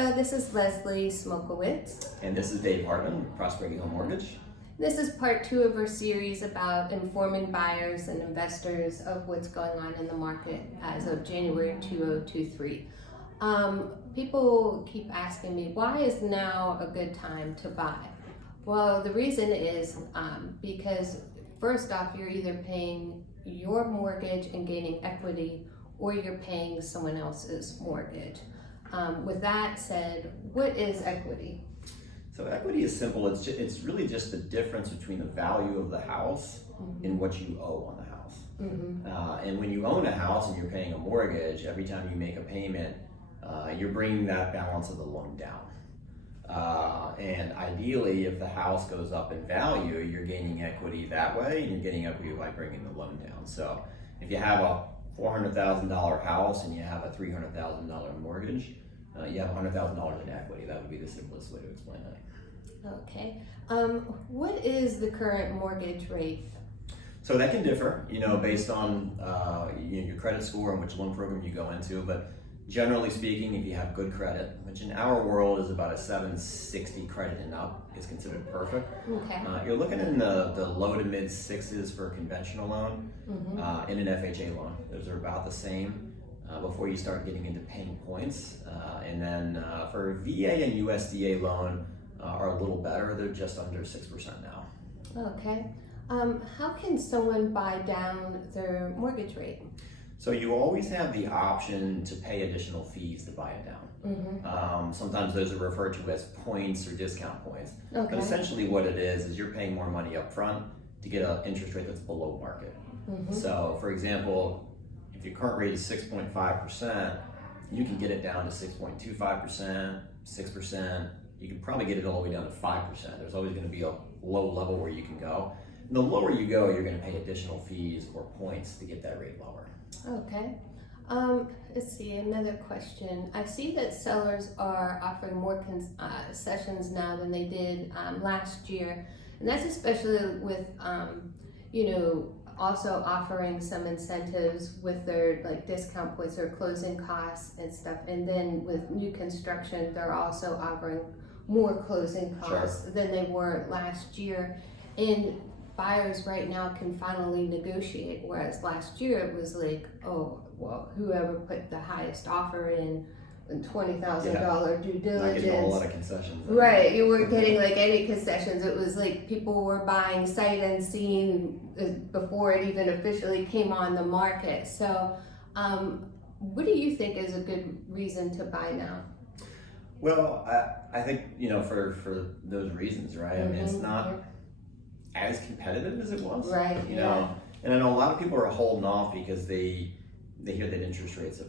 Hello, this is Leslie Smolkowicz. And this is Dave Hartman with Prosperity Home Mortgage. This is part 2 of our series about informing buyers and investors of what's going on in the market as of January 2023. People keep asking me, why is now a good time to buy? Well, the reason is because first off, you're either paying your mortgage and gaining equity, or you're paying someone else's mortgage. With that said, what is equity? So equity is simple. It's really just the difference between the value of the house and what you owe on the house. And when you own a house and you're paying a mortgage, every time you make a payment, you're bringing that balance of the loan down. And ideally, if the house goes up in value, you're gaining equity that way, and you're getting equity by bringing the loan down. So if you have a $400,000 house and you have a $300,000 mortgage, you have $100,000 in equity. That would be the simplest way to explain that. Okay. What is the current mortgage rate? So that can differ, based on your credit score and which loan program you go into. But generally speaking, if you have good credit, which in our world is about a 760 credit and up, is considered perfect. Okay. You're looking in the low to mid sixes for a conventional loan. In an FHA loan, those are about the same before you start getting into paying points. And then for VA and USDA loan are a little better. They're just under 6% now. Okay. How can someone buy down their mortgage rate? So you always have the option to pay additional fees to buy it down. Sometimes those are referred to as points or discount points. Okay. But essentially what it is you're paying more money up front to get an interest rate that's below market. So for example, if your current rate is 6.5%, you can get it down to 6.25%, 6%. You can probably get it all the way down to 5%. There's always going to be a low level where you can go. And the lower you go, you're going to pay additional fees or points to get that rate lower. Okay. Let's see, another question. I see that sellers are offering more concessions now than they did last year. And that's especially with, also offering some incentives with their discount points or closing costs and stuff. And then with new construction, they're also offering more closing costs than they were last year. And buyers right now can finally negotiate, whereas last year it was like, oh, well, whoever put the highest offer in $20,000 due diligence. Not getting a whole lot of concessions. Right, you weren't getting any concessions. It was like people were buying sight unseen before it even officially came on the market. So what do you think is a good reason to buy now? Well, I think, for those reasons, right? I mean, it's not as competitive as it was. Right, And I know a lot of people are holding off because they hear that interest rates have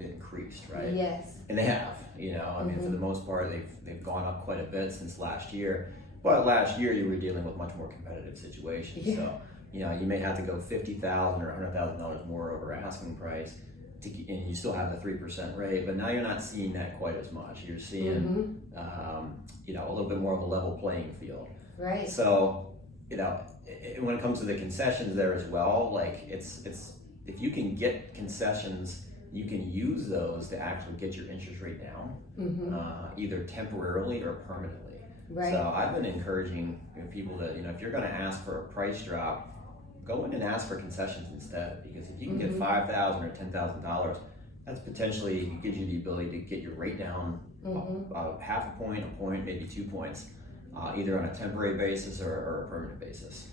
increased, right? Yes. And they have, I mean, for the most part, they've gone up quite a bit since last year. But last year you were dealing with much more competitive situations. Yeah. So, you may have to go $50,000 or $100,000 more over asking price, and you still have the 3% rate. But now you're not seeing that quite as much. You're seeing, a little bit more of a level playing field. Right. So, when it comes to the concessions there as well, it's if you can get concessions, you can use those to actually get your interest rate down, either temporarily or permanently. Right. So I've been encouraging people that, if you're going to ask for a price drop, go in and ask for concessions instead, because if you can get $5,000 or $10,000, that's potentially gives you the ability to get your rate down half a point, maybe 2 points, either on a temporary basis or a permanent basis.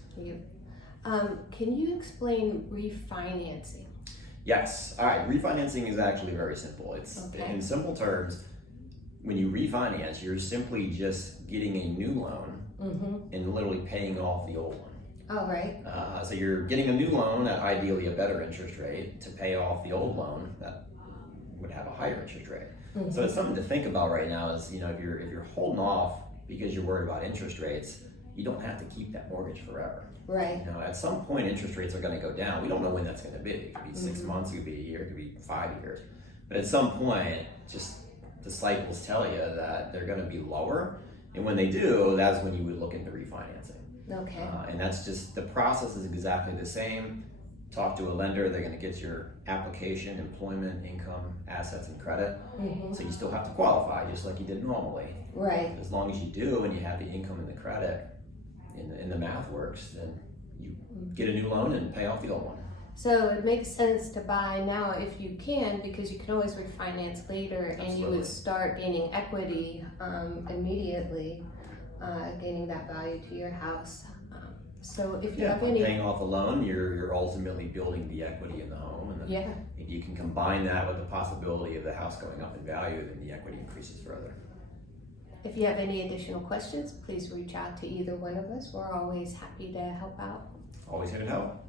Can you explain refinancing? Yes. All right. Refinancing is actually very simple. It's in simple terms. When you refinance, you're simply just getting a new loan and literally paying off the old one. Oh, right. So you're getting a new loan at ideally a better interest rate to pay off the old loan that would have a higher interest rate. So it's something to think about right now. Is if you're holding off because you're worried about interest rates, you don't have to keep that mortgage forever. Right. At some point, interest rates are going to go down. We don't know when that's going to be. It could be 6 months, it could be a year, it could be 5 years. But at some point, just the cycles tell you that they're going to be lower. And when they do, that's when you would look into refinancing. Okay. And that's just, the process is exactly the same. talk to a lender, they're going to get your application, employment, income, assets, and credit. So you still have to qualify just like you did normally. Right. As long as you do and you have the income and the credit, and the math works, then you get a new loan and pay off the old one. So it makes sense to buy now if you can, because you can always refinance later. Absolutely. And you would start gaining equity immediately, gaining that value to your house. So if you have any paying off a loan, you're ultimately building the equity in the home, and then if you can combine that with the possibility of the house going up in value, then the equity increases further. If you have any additional questions, please reach out to either one of us. We're always happy to help out. Always here to help.